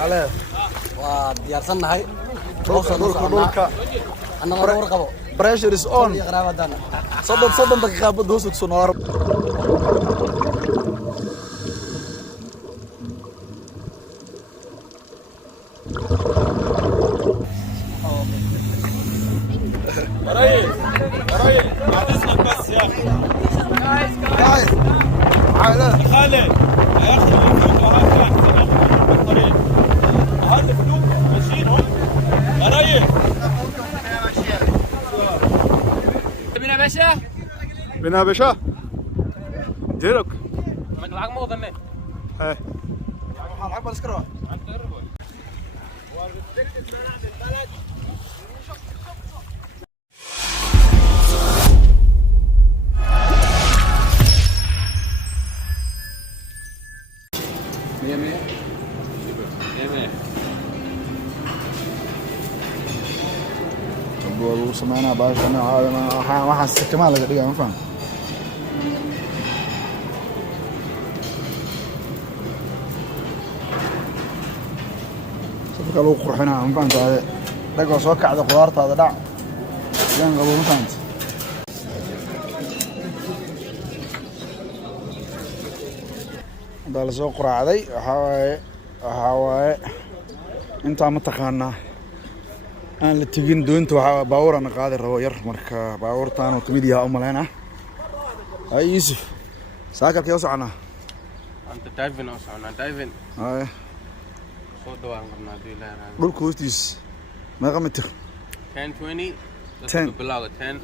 على وديارسنا هاي أنا ورقبه بريشر is on صدم دقيقة بدوسك سونار ريس بعد اذنك بس يا اخي تعال تعال خالد هياخذ الفلوس وهذا احسن الطريق وهذا الفلوس ماشيين هم يا ريس بنا باشا بنا باشا ديرك انا معك موضه منين ايه معك بسكره والله سمعنا باش انا ما حسيت كمان لقى دقيقه ما فهم صدق لو قرحنا ما فهمت هذا دقه soo kacda qudaartaada dhac yaan qabo ma fahmt dal soo quraacday waxa waaye inta ma taqaanaa aan la tagin doonta waxa baawur aan qaadi rabo yar marka baawurtaan oo kamid yahay umaleena ay Yusuf saakalkii oo socona anta diving oo socona diving ay soo dhawaan qarnaa diilaan dhulka hoostiis meeqa mitir 10 20 10 below 10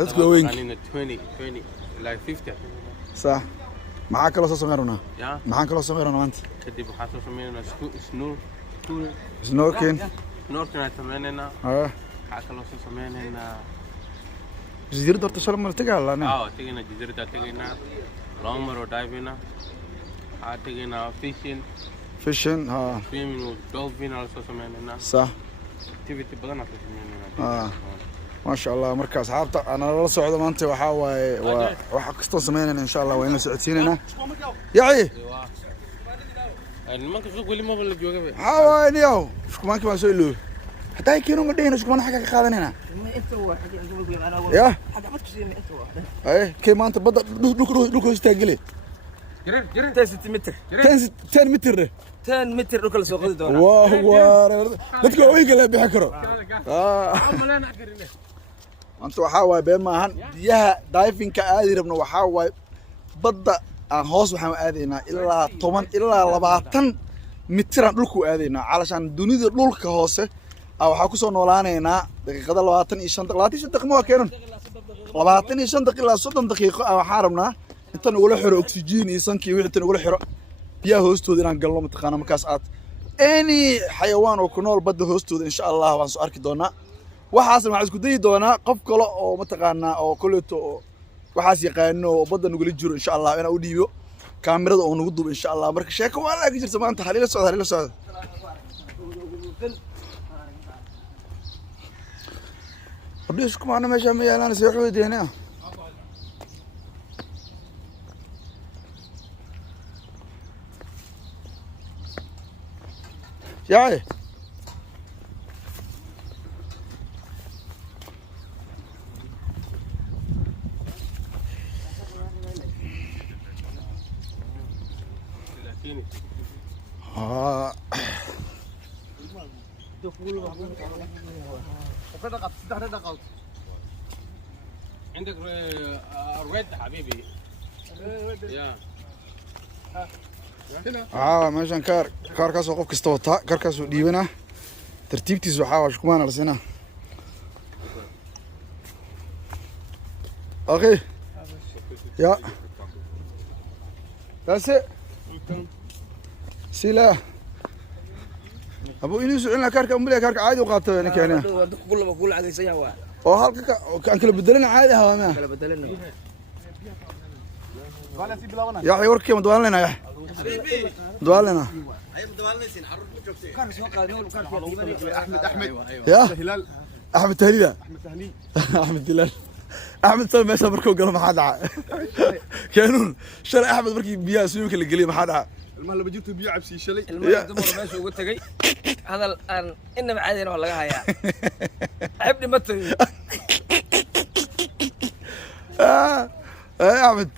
let's go wing 20 like 50 صح maxaa kala soo sameeynaa ya maxaan kala soo sameeynaa maanta kadib waxaa soo sameeynaa snorkeling snorkeling sameeynaa waxaa kaloo soo sameeynaa jasiirada horta shalay mar tagaalana tegina jasiirada tegina long maro diving waxaa tegina fishing swimming with dolphin also sameeynaa صح activity badan oo sameeynaa ما شاء الله مركز حابته انا لا سocdo maanta waxa waaye waxa kasto sameeynaa insha Allah waa in la socodsiinayna yaci nimanka suuq wali ma la jooga hawaani yow shkumaanki ma soo iloow haday keeno ma dhayna shkumaan xaga ka qaadanayna ya ay kee maanta bada dhulka istaagile جرين 10 متر 10 متر 10 متر dhulka la soo qodi doona waa dadka way kala bixi karo anta waxa waay been maahan biyaha diving ka aadi rabno waxa waay badda aan hoos waxaan aadaynaa ilaa 10 ilaa 20 mitir aan dhulku aadaynaa calashan dunida dhulka hoose waxa ku soo noolaanaynaa daqiiqada 25 daqiiqo waa keenan 25 daqiiqo ilaa 30 daqiiqo waxaan rabnaa inta nagula xiro oxygen iyo sankii wixii nagula xiro biyaha hoostooda inaan galno mataqaana markaas aad any xayawaan oo ku nool badda hoostooda insha Allah waan soo arki doonaa waxaasna waxaan isku dayi doonaa qof kale oo mataqaana oo koleeto waxaas yaqaano oo badda nagula jiro insha Allah inaan u dhiibo kaamirada oo nagu duubo insha Allah marka sheeko waa la jirta maanta halila socda abdiis kuma ana meesha ma yaalaan soo xoodeena ياي عندك ريد حبيبي يا ماشان كاركاس وقف كستوتا كاركاس وديبنا ترتيبتيس waxaa waa shkumaan arsina okay ya that's it sila ابو inuu socon la kaarka umbiga kaarka caadi u qaato in keenay kulaba kul cadeysay waa oo halka kan kala bedelana caadi ah ma kala bedelana يا اخي وركي مدوالنا يا دوالنا يا احمد تهليل احمد هلال احمد سلام ماشي مركو قال ما حد كانون شرع احمد مركي بيا سويك اللي قال لي ما حد المهم لما جبت بيع بسي شلي المهم ماشي ugu tagay hadal aan inaba caadina waa laga hayaa abdi ma tagay Ahmed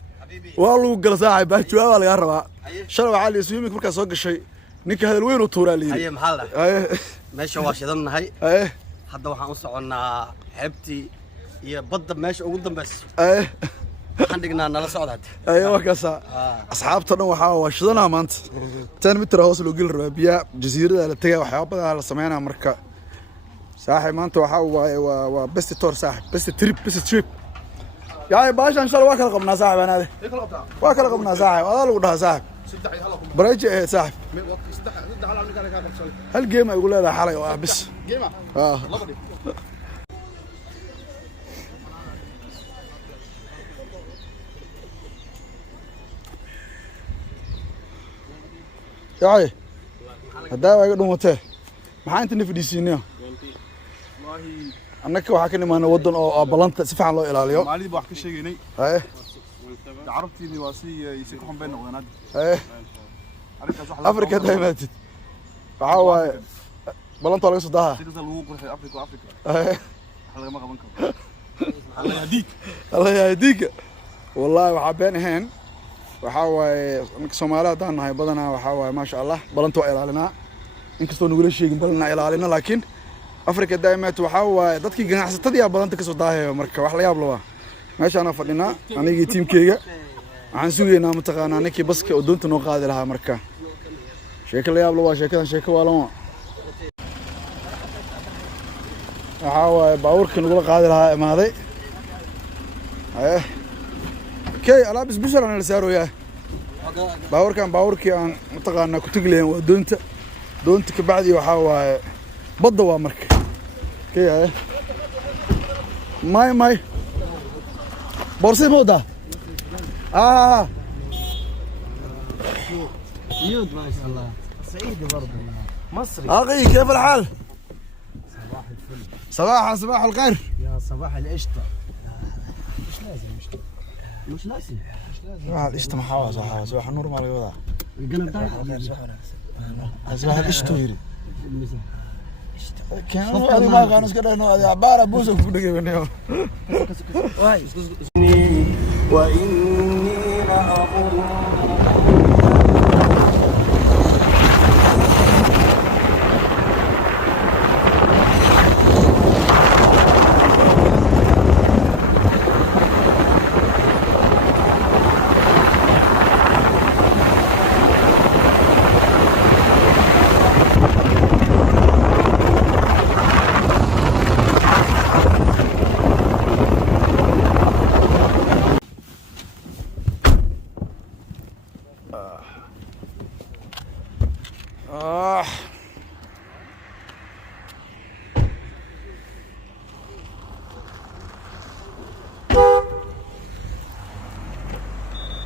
waa lagu gal saaxib baa jawaab laga rabaa shalay waxa la iswiimik markaa soo gashay ninka hadal weyn u tuuraa liiri aye maxaa la meesha waa shidanahay hadda waxaan u soconaa xeebtii iyo badda meesha ugu dambaysa waxaan dhignaa nala socdaad waa kaasa asxaabta dhan waxa shidanaha maanta 10 mitir hoos loo gal rabaa biya jasiirada la tagay waxyaabo badan la sameeynaa marka saaxib maanta waxa waa best tour saaxib best trip يا باشا ان شاء الله واكل قبنا صاحب انا هذا واكل قبنا صاحب هذا لو ده صاحب بريج صاحب هل جيم يقول هذا حالي بس جيمه يا هذا واحد دومته ما انت نفديسينيا annaka waxa ka nimaanay wadan oo balanta si fiican loo ilaaliyo maalid wax ka sheegaynay carabtiini waa si ku xambeen noqdaan Afrika daymaatid waxa waaye balanta laga soo daaha sida lagu qurxiyo Afrika laga ma qaban karo Allah yahdiik wallahi waxa been ahayn waxa waaye annaka Soomaaliyeed aan nahay badanaa waxa waaye ma sha Allah balanta waa ilaalinaa inkastoo nagu la sheegin balana ilaalina laakiin Afrika daymaat waxa waaye dadkii ganacsatada yaa badanta ka soo daahayo marka wax la yaab leh meesha ana fadhina anigii teamkeyga waxaan suugeynaa mataqaanaa ninkii baska oo doonta noo qaadi lahaa marka sheeko la yaab leh waa sheekadan sheeko waalan waxa waaye baabuurkii nagula qaadi lahaa imaaday kay alaab isbishar aan la saarooyaa baabuurkii aan mataqaanaa ku tagi lahayn waa doonta ka bacdi waxa waaye badda waa marka كي ماي بورسي مودا يود ما شاء الله سعيد برضه مصري اخي كيف الحال صباح الفل صباح الخير يا صباح القشطه مش لازم صباح القشطه محاوى صباح النور ما له وضع القناه صباح القشطه يري كانوا هذه ما كانوا كده انه هذه عباره بوزو كده بنيو واني لاظن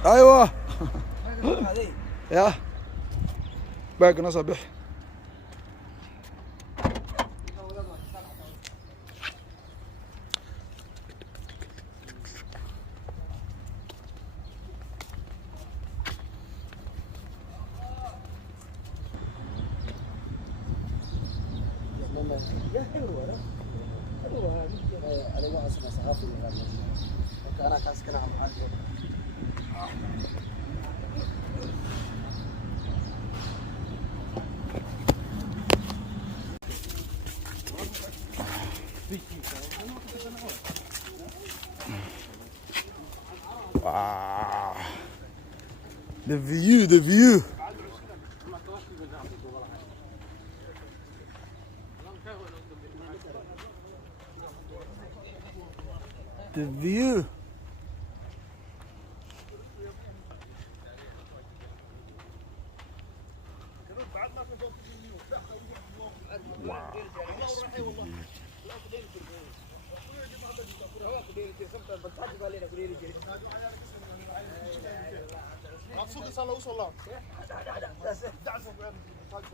ايوه يا باقي نصبح Wow. The view. The view.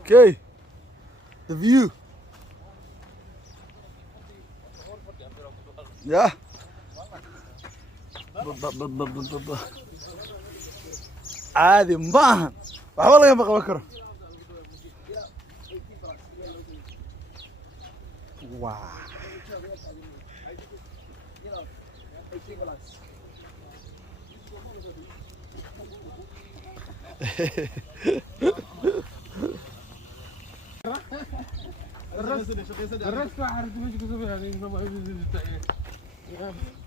Okay. The view. Yeah. عادي maahan waxba laga qaban karo wow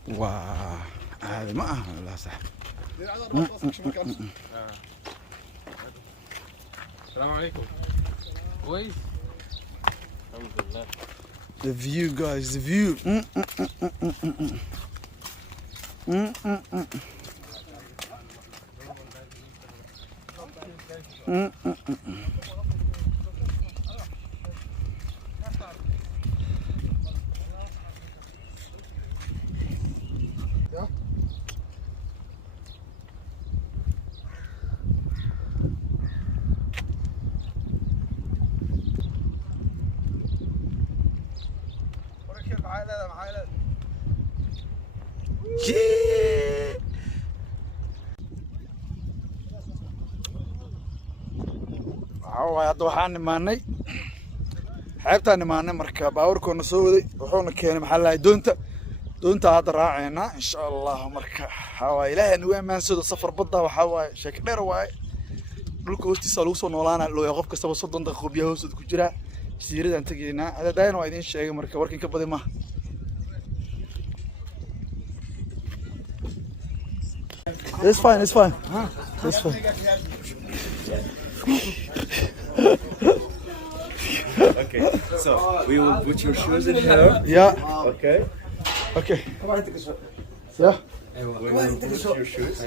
واو هذا ما لا صح السلام عليكم كويس الحمد لله the view guys the view hadda waxaan imaanay xeebtaan imaanay marka baawarkoona soo waday wuxuuna keenay maxaa lahay doonta hadda raaceynaa insha allah marka waxaa waaye ilaahay nagu ammaansado safar badda waxaa waaye sheeko dheer waaye dhulka hoostiisa lagu soo noolaana looya qof kastaba 30 daqiiqo biyaha hoostooda ku jira jasiiradaan tegaynaa haddaayana waa idiin sheegay marka warkin ka badi maaha It's fine, it's fine. It's fine. Okay, so we will put your shoes in here. Yeah. Okay. Okay. Yeah. We will put your shoes.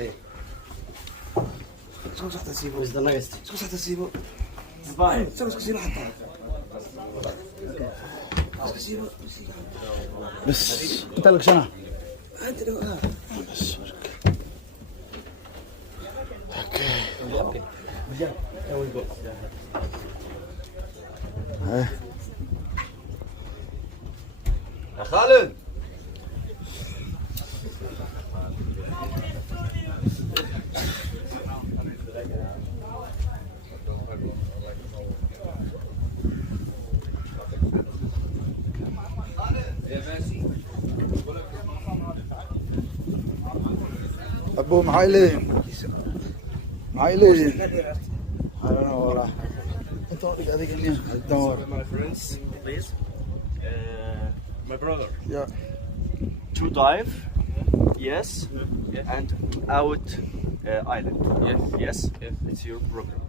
Where's the next? بس انت لك سنة يا خالد ابو معاي لين I don't know والله انت ودك هذيك النية الدور my friends, please. My brother. Yeah. To dive, yes, and out island. Yes. Yes, Yes. it's your program.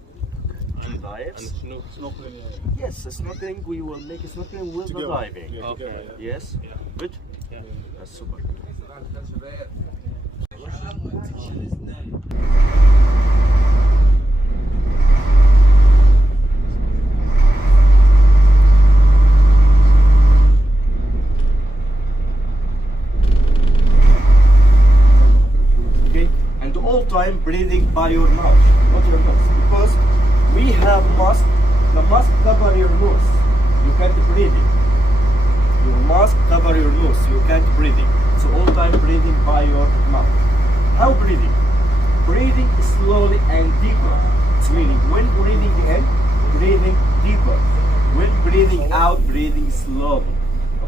To dive. And snorkeling. Yes, snorkeling. We will make a snorkeling with the diving. Okay. Yes. Good. Yeah. That's super. Okay, and all time breathing by your mouth, not your nose, because we have mask. The mask cover your nose. You can't breathe it. Your mask cover your nose. You can't breathe it. So all time breathing by your mouth. How breathing? Breathing slowly and deeper. It's meaning when breathing in, breathing deeper. When breathing out, breathing slowly.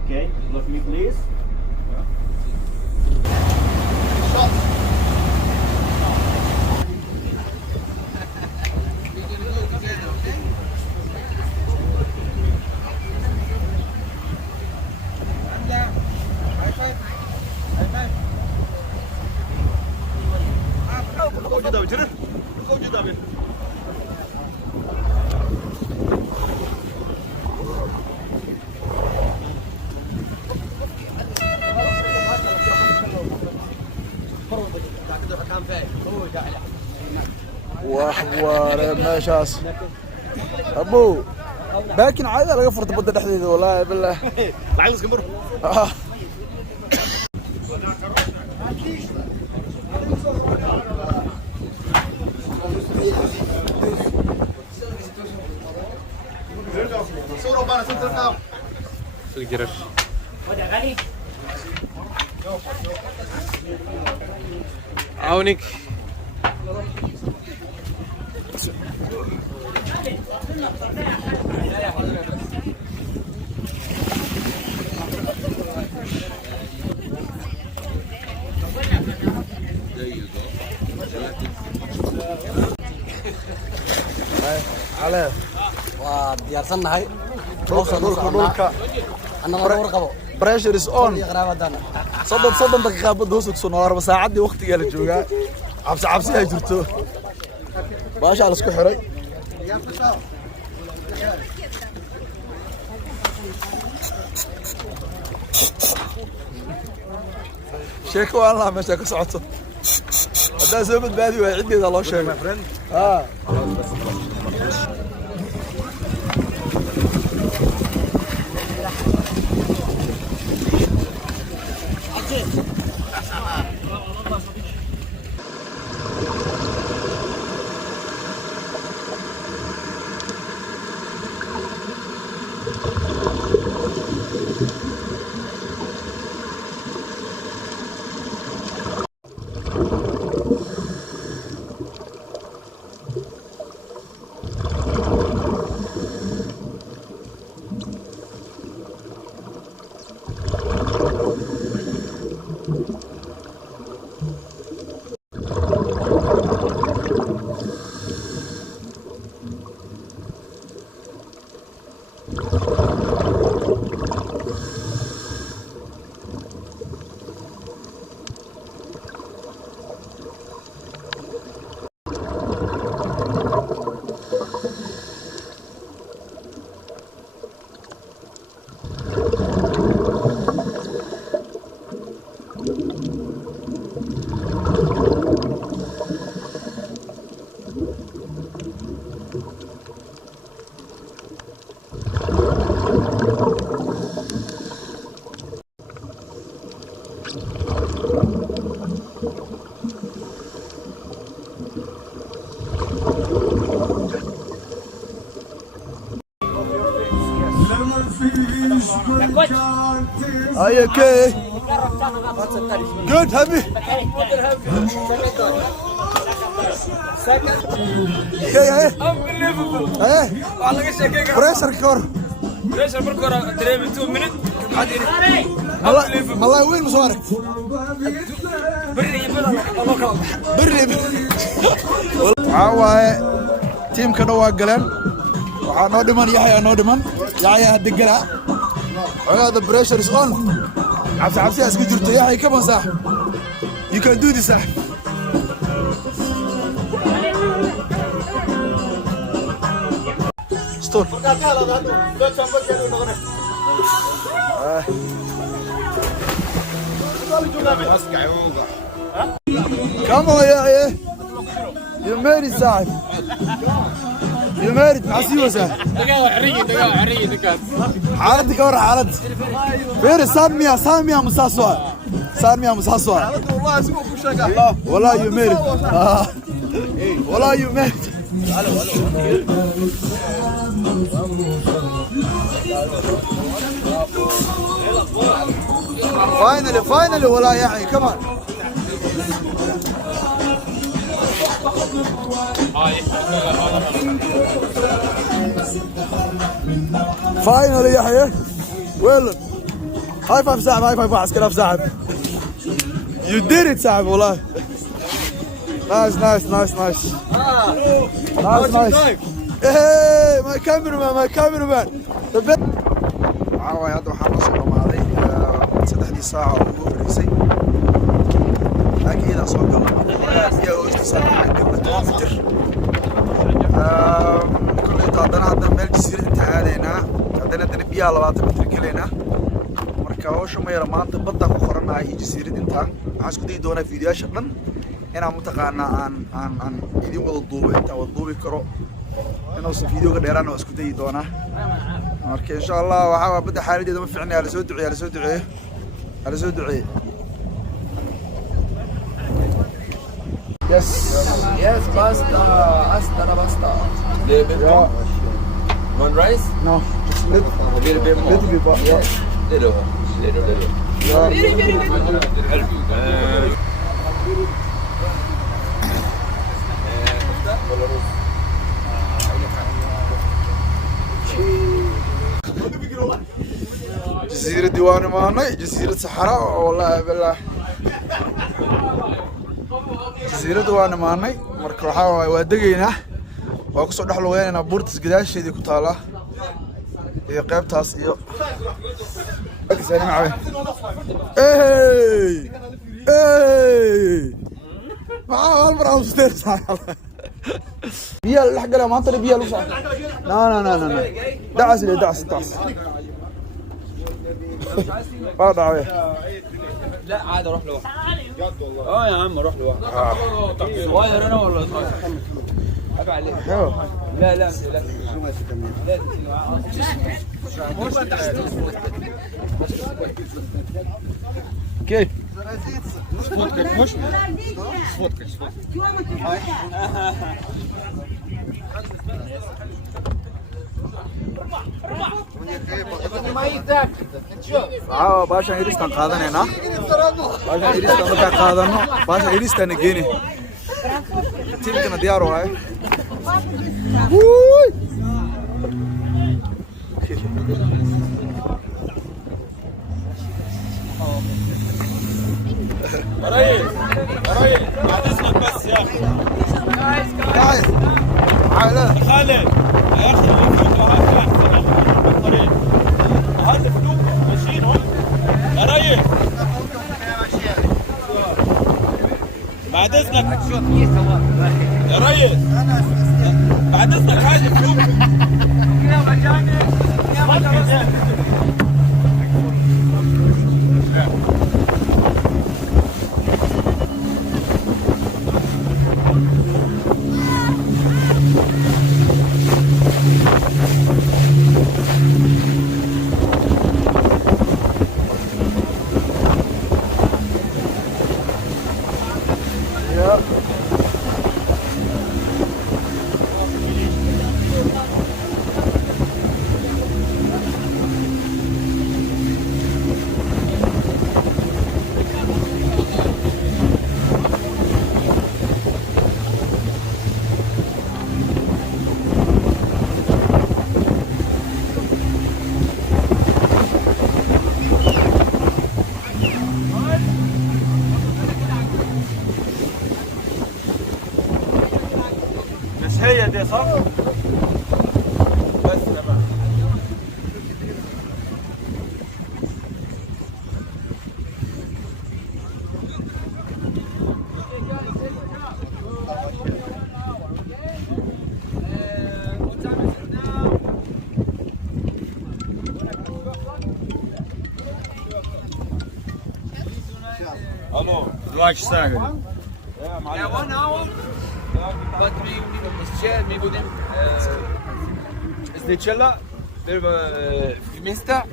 Okay, look me please. وحوار ماشاس ابو لكن عادي لقى فرط بده دحديد والله بالله لعل اسكندر الجرش عاونك على وديارسنahay dhulka annaga war qabo pressure is on qaraabadana soddon daqiiqo bad hoos u soo noolaa saacadii waqtiga la joogaa cabsi ay jirto baasha la isku xiray sheeko walaa meesha ka socoto hadaa soo badbaadi waa cideeda loo sheegay Are you okay? Good, happy? Okay, hey? Unbelievable. Hey? Waa laga sheekay Pressure kor. Pressure marka hore dareemi 2 minutes. Malay weyn ma soo arag. Berri. Waxa waaye teamkana waa galeen. Waxaa noo dhiman Yaxya noo dhiman. Yaxya hadda gala. The pressure is on. Cabsi iska jirto Yaxya ka masax. You can do this. Stop. Come on, yeah. You made it, Saad. You made it. معسيوة سهل. دقيقة حرية حالتك ورا حالت. فير سامية مساسوة. سامية مساسوة. والله اسمه كشكا. والله you made it. والله you made it. Finally والله يعني كمان. Finally يحيى. Well. High five صاحب high five عسكري صاحب. You did it صاحب والله. Nice. Nice. Hey, my cameraman. The best. عاوي هذا waxaan soo dhamaaday 3 saac oo ugu horeysay. Laakiin soo galay. Iyo hoostiisa waxaan galnay 2 mitir. Kulli haddana meel jasiirad inta aadaynaa. Haddana biyaha 20 mitir galeynaa. Marka hawsha ma yara maanta badda ku qoranahay iyo jasiirad inta. Waxaan isku day doonaa fiidiyoyaasha dhan. Inaan mutaqaanaa aan idin wada duubo inta wada duubi karo inuu soo fiidiyooga dheeraan oo isku day doonaa marka insha Allah waxa badda xaaladeeda ma fiicnaa la soo duceeyo Yes, pasta. Basta. One rice? No, A little bit more. little bit more. Yes. Little. جزيرة ديوان ماهنا جزيرة صحراء والله بالله جزيرة ديوان ماهنا مركو حاوي وادقينا وأقصد دخلوا وين بورتس قداش دي كتالا هي قيبتاس iyo أكسر معي إيه ما المرأة مستير صح بيا الحق ما أنت بيا لوصل لا دعس ما دعوه لا عادي اروح لوحدي يا عم اروح لوحدي صغير انا ولا صغير عيب عليك لا لا كيف مش сфоткать باشا إيريستان قادنا هنا باشا إيريستان مكان قادنا باشا إيريستان نجيني تيم كنا ديارو هاي ريس بعد اذنك بس يا اخي جايز خالد يا اخي الفلوك هاي الطريق هاي الفلوك ماشيين هم يا ريس بعد اذنك يا ريس بعد اذنك هاي الفلوك مش هي دي صح؟ بس تمام الو 2 часа говорит. Yeah, 1 hour. But mi budem сначала вместо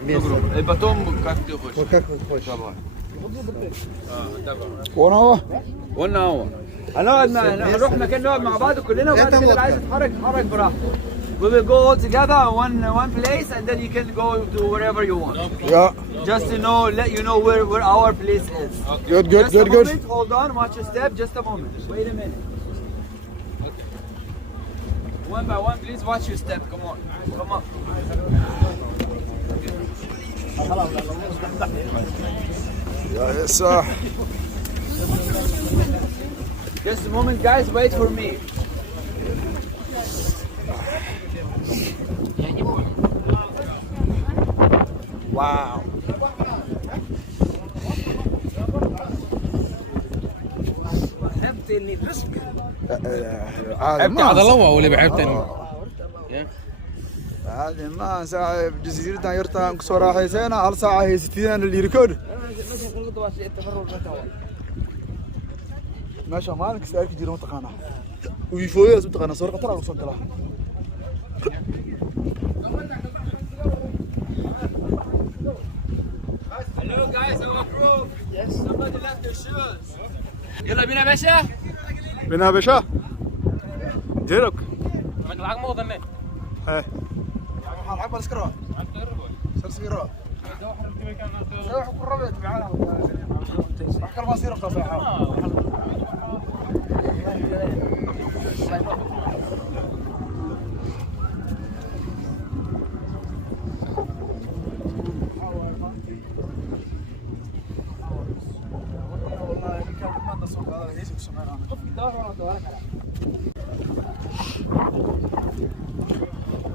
и потом как ты хочешь. как вы хочешь Давай. وانا هو 1 hour. هنروح مكان نقعد مع بعض كلنا وبعد كده اللي عايز يتحرك يتحرك براحته. We will go all together one place and then you can go to wherever you want. yeah Just to know, let you know where our place is. good Just a moment, hold on, watch your step, just a moment. Wait a minute. One by one, please watch your step. Come on. يا صح Just a moment, guys. Wait for me. Wow. هذا لوا ولا بعبتني هذه ما ساعة بجزيرة يرتا كسورة حيسينا على ساعة هي 60 اللي يركض ماشي مالك سألك جيرو متقانا ويفوي أزم تقانا صور قطر على صوت الله Hello guys, our crew. Yes. Somebody left their shoes. يلا بينا باشا. بنا باشا ديرك معك موضة من. ايه حال بس كرا سرسيرا روح قربت معانا احكي المصير خفيفه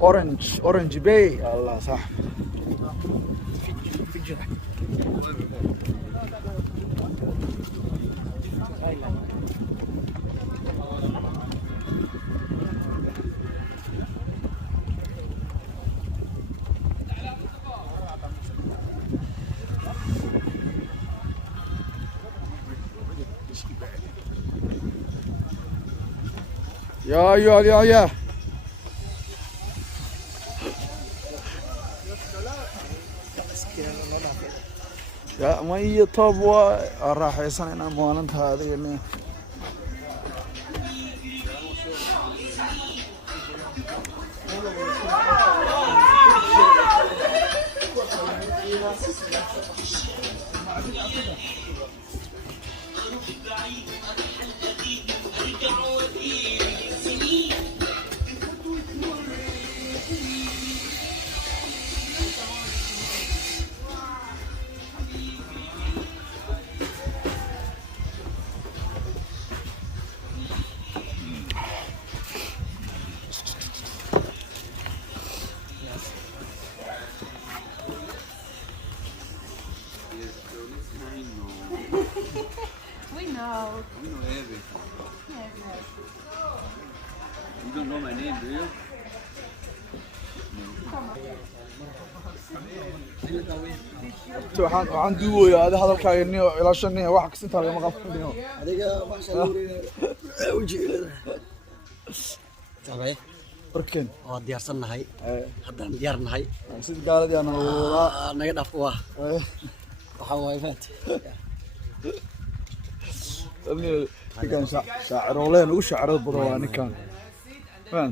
اورنج باي الله صح. يا يا مي طب راح يصنع مالنت هذه يعني We know. You know Evie. You don't know my name, do you? waxaan duubayaa ada hadalkaaga niyo ilaashaniyo waxa kasinta laga maqalfinayo adiga wax soo ujeedada sabay barken waa diyaarsanahay haddaan diyaarnahay sida gaaladii aan wada naga dhaaf waxa way faat ninkan shaacirooleen ugu shaacirada badan waa ninkan man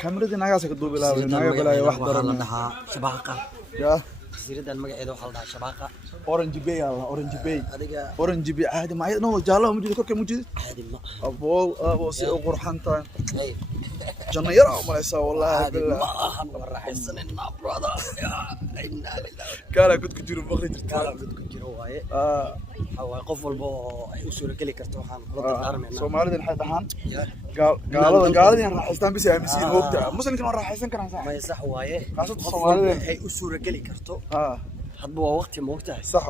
kameradii naagaas ka duubi lahaa naaga balaayo wax daran la dhahaa shabaaqa ya jasiiradan magaceeda waxaa la dhahaa shabaaqa orange bay alla orange bay adiga orange bay caadi ma ayadna waa jaalo ma jiro korka ma jiro caadi ma abo si u qurxan tahay janna yar oo malaysa wallahi billah ma ahan raaxaysanina brother inna lillahi kala gud ku jiro baqri jirta kala gud ku jiro waaye waa qof walba oo ay u suura gali karto waxaan kula dardaarmaynaa Soomaalida waxay dhahaan gaalada raaxaystaan bis ay amiin hoogta muslimkan waa raaxaysan karaan sax ma sax waaye qaasada Soomaalida ay u suura gali karto hadba waa waqti moogtahay sax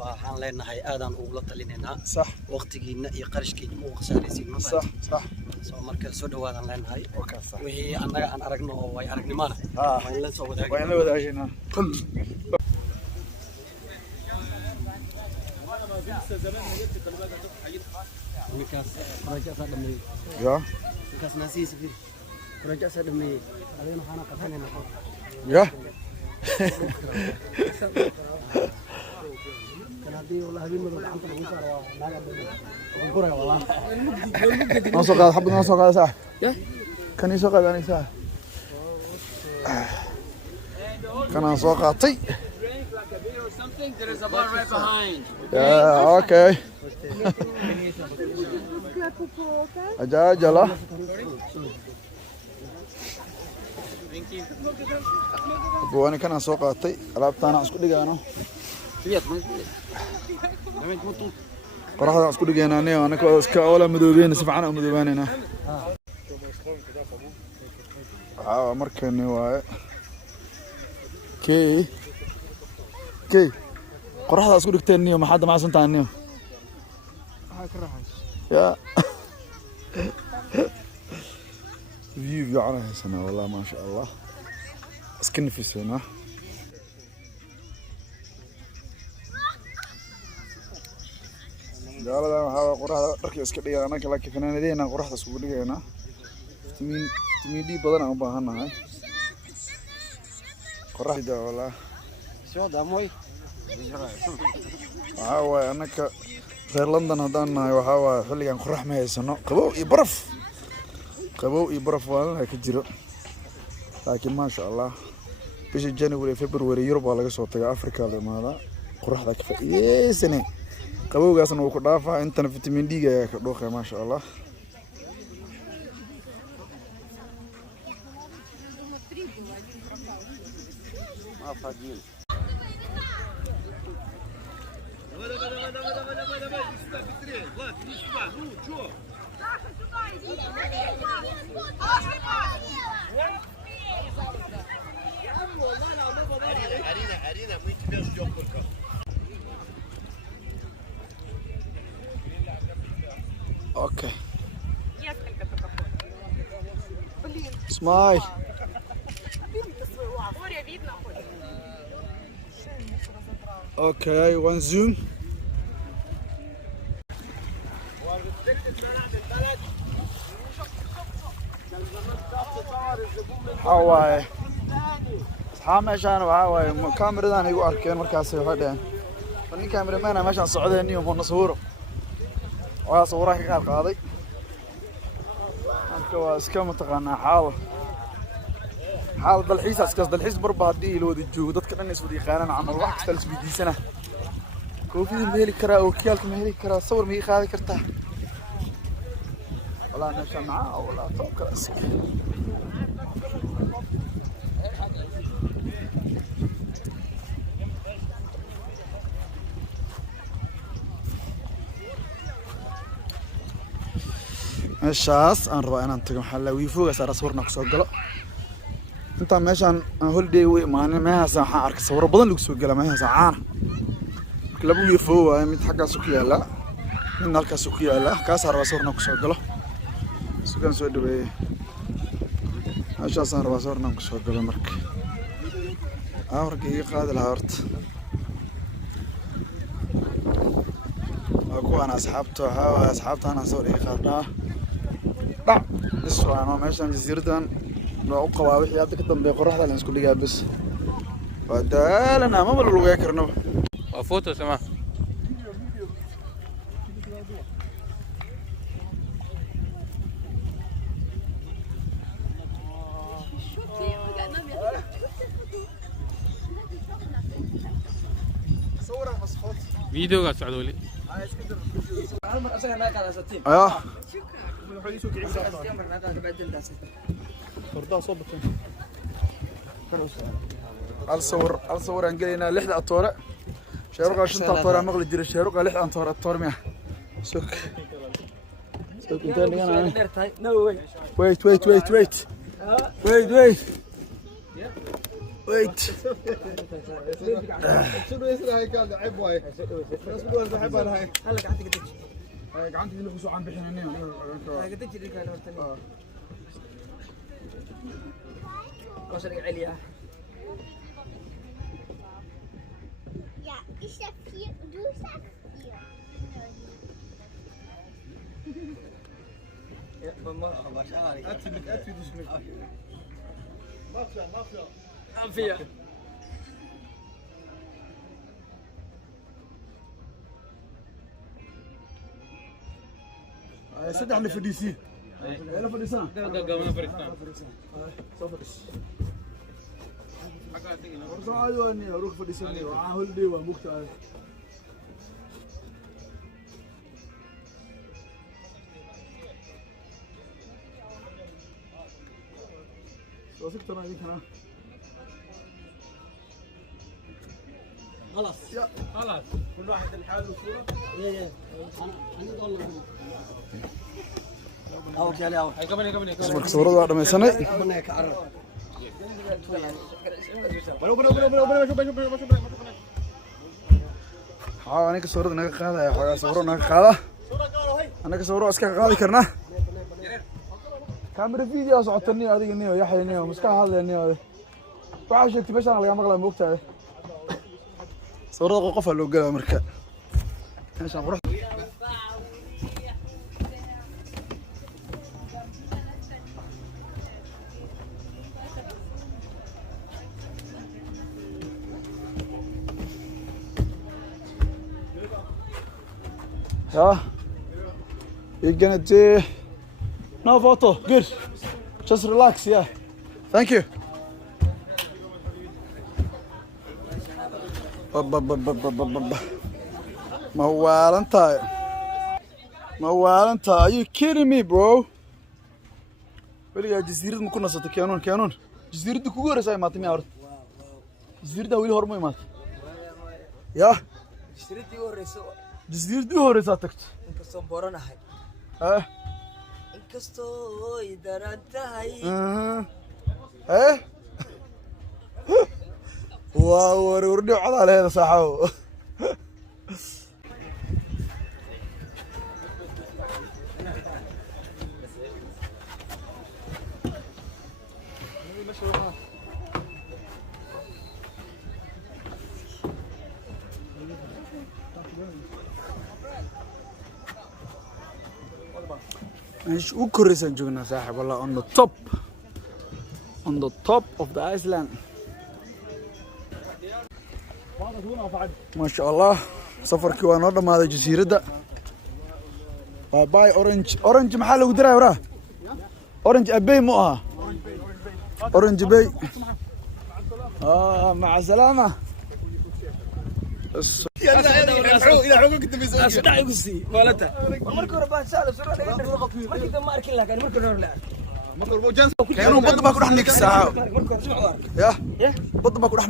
waxaan leenahay aadaan ugu la talinaynaa sax waqtigiina iyo qarashkiina ma waqsaaraysiin ma sax sax soo marka soo dhawaadaan leenahay wixii annaga aan aragno oo way aragnimana waan la soo wadaagay waan la wadaagayna ninkaas rajac sadamay ya ninkaas nasiis firi rajac sadamay alayna waxaan qatanayna ya ما سوق هذا حب ما سوق هذا صح كان يسوق هذا أنا صح كان سوق عطي اوكي أجاجلة بواني كان سوق عطي لعبتنا اسكو دغانو qoraxda isku dhigeenaanay anaka iska wala madoobeena si fiican u madoobaanayna markani waaye kee qoraxda isku dhigteen niyo maxaad ma santaan niyo waxa ka raaxayso ya view fiican haysan wallahi ma sha Allah iska nafisana gaalada waxa qoraxda dharka iska dhigay anaka laakiin fanaanadeena qoraxda isku dhigayna vitamin D badan aan u baahanahay qoraxda wala soo daamoy waxa way anaka reer London hadaan nahay waxa way xilligan qorax ma haysano qabow iyo baraf waa ka jiro laakiin ma sha Allah bishii January February Europe waa laga soo tagay Africa la imaada qoraxda ka faa'iideysanay qabowgaasna uu ku dhaafaa intana vitamin D ga ka dhooqay ma sha Allah ma fadil اوكي سمايل اوكي وان زوم حواي اصحاب ماشان وحواي كاميرادان igu arkeen markaas waxay dhaheen nin cameraman meeshan socdeen iyo ma sawiro waa sawiraha ka qaaday marka waa iska mataqaanaa xaal dalxiis barba hadii loo wada joogo dadka dhan iswada yaqaanaan camal wax kasta la isweydiisana koofiyada ma heli karaa oo kiyaalka ma heli karaa sawir ma qaadi kartaa والله انا شمعة ولا فوق راسك meeshaas aan rabaa inaan tago maxaa la wiifooga saara sawirna kusoo galo inta meeshan aan holiday u imaanay meeshaas waxaan arkay sawiro badan lagu soo gala meeshaas caana marka laba wiifoo waa mid xaggaas ku yaala midna halkaas ku yaala kaas aan rabaa sawirna kusoo galo sugan soo dhaweeyay meeshaas aan rabaa sawirna kusoo galo marka awarka iga qaadi lahaa horta kuwaan asxaabtaan aan sawir iga qaadnaa dhac bis waano meeshan jasiiradan loo qabaa wixii hadda ka dambeeya qorraxda la isku dhigaa bis waa daalana ma bal lagu karno waa photo sama فيديو قاعد سعودي لي ايوه الصور انقلينا لحد الطوره شاروقه شنطه الطوره مغلي جري شاروقه لحد الطوره مياه سوك انت انا ويت شنو يصير هاي قاعد عيب واي الناس بدون بحب انا هاي هلا قاعد تقدج هاي قاعد تقول لك عم بحنا هنا هاي قدج اللي كان ورتني وصل عليا Ja, ich sag 4 und du sagst 4. يا ماما ما شاء الله اتفي دشمك مافيا عافيه صدق احنا في دي سي انا في دي سي قبل فريستان ايوه اني اروح في دي سي وعاهل دي ومقطع وثقت انا هيك انا خلاص خلاص كل واحد لحاله صوره انا والله او كالي او اسمك صورة دميسانay ربنا يكعرف ها aniga sawirada naga qaadaya xogaa sawiro naga qaada anaga sawiro iska qaadi karnaa kamera video socotani adiga niyo yaxayniyo miska hadlayniyo waxa sheegtay meeshan laga maqlay moogtaade sawirada qof loo galaa marka meeshan qurux Yeah, you're gonna do no photo. Good. Just relax. Yeah. Thank you. Mawalanta. Are you kidding me, bro? Weli jasiirad ma ku nasato keenon. Jasiirada kugu horeysay maatay miyaa horta? Jasiirada weli hormay maatay. Yeah. اشتريتي وريسو جزيرتي هوريسا تكت انكستو بورنahay انكستو يدرانتahay الله وردي على هذا صاحو مش وكرسان جونا صاحب والله on the top of the Iceland ما شاء الله سفرك وانا ورد هذا جزيرة ده باي باي اورنج محل ودرا وراه اورنج ابي موها اورنج بي مع السلامة إذا حقوق كنت بيسوي أصدق يقصي والته مركو ربان سالف سرعة مركو ما أركي لك مركو لا كانوا بض ما كنا نحن الساعة يا بض ما كنا